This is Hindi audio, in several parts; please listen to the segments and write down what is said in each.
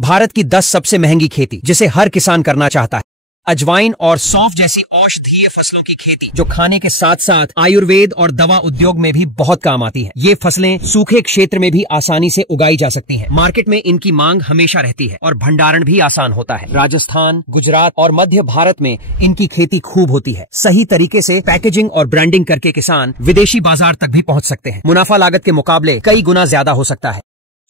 भारत की 10 सबसे महंगी खेती जिसे हर किसान करना चाहता है। अजवाइन और सौंफ जैसी औषधीय फसलों की खेती जो खाने के साथ साथ आयुर्वेद और दवा उद्योग में भी बहुत काम आती है। ये फसलें सूखे क्षेत्र में भी आसानी से उगाई जा सकती हैं। मार्केट में इनकी मांग हमेशा रहती है और भंडारण भी आसान होता है। राजस्थान, गुजरात और मध्य भारत में इनकी खेती खूब होती है। सही तरीके से पैकेजिंग और ब्रांडिंग करके किसान विदेशी बाजार तक भी पहुंच सकते हैं। मुनाफा लागत के मुकाबले कई गुना ज्यादा हो सकता है।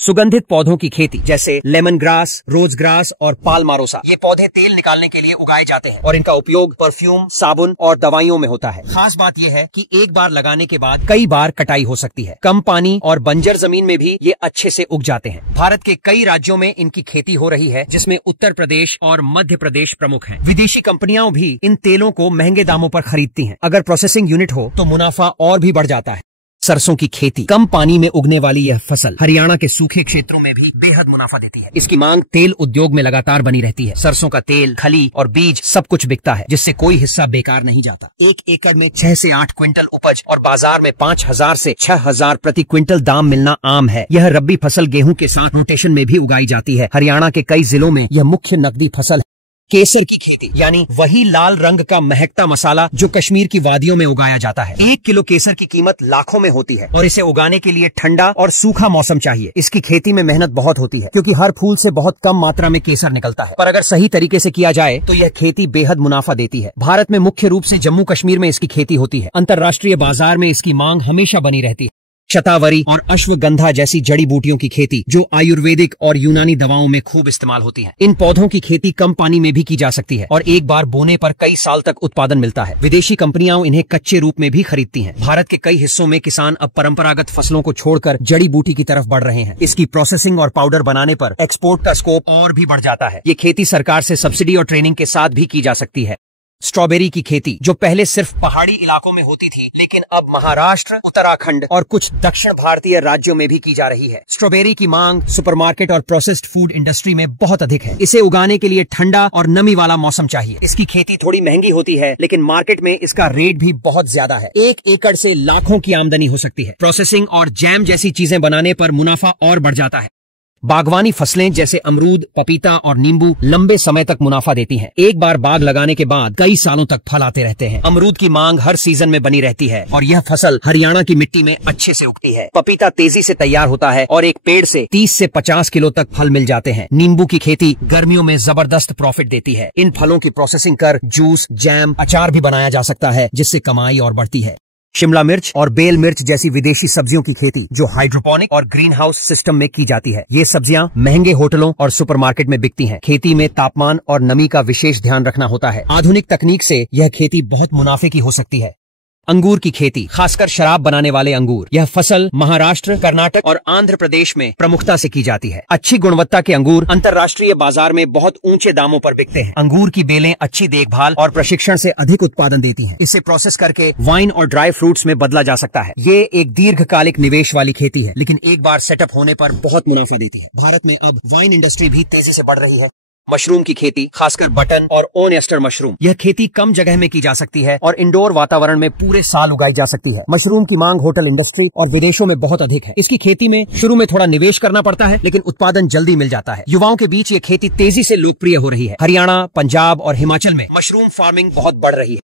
सुगंधित पौधों की खेती जैसे लेमन ग्रास, रोज ग्रास और पालमारोसा, ये पौधे तेल निकालने के लिए उगाए जाते हैं और इनका उपयोग परफ्यूम, साबुन और दवाइयों में होता है। खास बात यह है कि एक बार लगाने के बाद कई बार कटाई हो सकती है। कम पानी और बंजर जमीन में भी ये अच्छे से उग जाते हैं। भारत के कई राज्यों में इनकी खेती हो रही है, जिसमें उत्तर प्रदेश और मध्य प्रदेश प्रमुख हैं। विदेशी कंपनियां भी इन तेलों को महंगे दामों पर खरीदती हैं। अगर प्रोसेसिंग यूनिट हो तो मुनाफा और भी बढ़ जाता है। सरसों की खेती, कम पानी में उगने वाली यह फसल हरियाणा के सूखे क्षेत्रों में भी बेहद मुनाफा देती है। इसकी मांग तेल उद्योग में लगातार बनी रहती है। सरसों का तेल, खली और बीज सब कुछ बिकता है, जिससे कोई हिस्सा बेकार नहीं जाता। 1 एकड़ में 6 से 8 क्विंटल उपज और बाजार में 5,000 से 6,000 प्रति क्विंटल दाम मिलना आम है। यह रबी फसल गेहूं के साथ रोटेशन में भी उगाई जाती है। हरियाणा के कई जिलों में यह मुख्य नकदी फसल है। केसर की खेती, यानी वही लाल रंग का महकता मसाला जो कश्मीर की वादियों में उगाया जाता है। 1 किलो केसर की कीमत लाखों में होती है और इसे उगाने के लिए ठंडा और सूखा मौसम चाहिए। इसकी खेती में मेहनत बहुत होती है, क्योंकि हर फूल से बहुत कम मात्रा में केसर निकलता है। पर अगर सही तरीके से किया जाए तो यह खेती बेहद मुनाफा देती है। भारत में मुख्य रूप से जम्मू कश्मीर में इसकी खेती होती है। अंतर्राष्ट्रीय बाजार में इसकी मांग हमेशा बनी रहती है। शतावरी और अश्वगंधा जैसी जड़ी बूटियों की खेती जो आयुर्वेदिक और यूनानी दवाओं में खूब इस्तेमाल होती है। इन पौधों की खेती कम पानी में भी की जा सकती है और एक बार बोने पर कई साल तक उत्पादन मिलता है। विदेशी कंपनियां इन्हें कच्चे रूप में भी खरीदती हैं। भारत के कई हिस्सों में किसान अब परंपरागत फसलों को छोड़कर जड़ी बूटी की तरफ बढ़ रहे हैं। इसकी प्रोसेसिंग और पाउडर बनाने पर एक्सपोर्ट का स्कोप और भी बढ़ जाता है। ये खेती सरकार से सब्सिडी और ट्रेनिंग के साथ भी की जा सकती है। स्ट्रॉबेरी की खेती जो पहले सिर्फ पहाड़ी इलाकों में होती थी, लेकिन अब महाराष्ट्र, उत्तराखंड और कुछ दक्षिण भारतीय राज्यों में भी की जा रही है। स्ट्रॉबेरी की मांग सुपरमार्केट और प्रोसेस्ड फूड इंडस्ट्री में बहुत अधिक है। इसे उगाने के लिए ठंडा और नमी वाला मौसम चाहिए। इसकी खेती थोड़ी महंगी होती है, लेकिन मार्केट में इसका रेट भी बहुत ज्यादा है। 1 एकड़ से लाखों की आमदनी हो सकती है। प्रोसेसिंग और जैम जैसी चीजें बनाने पर मुनाफा और बढ़ जाता है। बागवानी फसलें जैसे अमरूद, पपीता और नींबू लंबे समय तक मुनाफा देती हैं। एक बार बाग लगाने के बाद कई सालों तक फल आते रहते हैं। अमरूद की मांग हर सीजन में बनी रहती है और यह फसल हरियाणा की मिट्टी में अच्छे से उगती है। पपीता तेजी से तैयार होता है और एक पेड़ से 30 से 50 किलो तक फल मिल जाते हैं। नींबू की खेती गर्मियों में जबरदस्त प्रॉफिट देती है। इन फलों की प्रोसेसिंग कर जूस, जैम, अचार भी बनाया जा सकता है, जिससे कमाई और बढ़ती है। शिमला मिर्च और बेल मिर्च जैसी विदेशी सब्जियों की खेती जो हाइड्रोपोनिक और ग्रीन हाउस सिस्टम में की जाती है। ये सब्जियां महंगे होटलों और सुपरमार्केट में बिकती हैं। खेती में तापमान और नमी का विशेष ध्यान रखना होता है। आधुनिक तकनीक से यह खेती बहुत मुनाफे की हो सकती है। अंगूर की खेती, खासकर शराब बनाने वाले अंगूर, यह फसल महाराष्ट्र, कर्नाटक और आंध्र प्रदेश में प्रमुखता से की जाती है। अच्छी गुणवत्ता के अंगूर अंतर्राष्ट्रीय बाजार में बहुत ऊंचे दामों पर बिकते हैं। अंगूर की बेलें अच्छी देखभाल और प्रशिक्षण से अधिक उत्पादन देती हैं। इसे प्रोसेस करके वाइन और ड्राई फ्रूट्स में बदला जा सकता है। ये एक दीर्घकालिक निवेश वाली खेती है, लेकिन एक बार सेटअप होने पर बहुत मुनाफा देती है। भारत में अब वाइन इंडस्ट्री भी तेजी से बढ़ रही है। मशरूम की खेती, खासकर बटन और ओनेस्टर मशरूम, यह खेती कम जगह में की जा सकती है और इंडोर वातावरण में पूरे साल उगाई जा सकती है। मशरूम की मांग होटल इंडस्ट्री और विदेशों में बहुत अधिक है। इसकी खेती में शुरू में थोड़ा निवेश करना पड़ता है, लेकिन उत्पादन जल्दी मिल जाता है। युवाओं के बीच ये खेती तेजी से लोकप्रिय हो रही है। हरियाणा, पंजाब और हिमाचल में मशरूम फार्मिंग बहुत बढ़ रही है।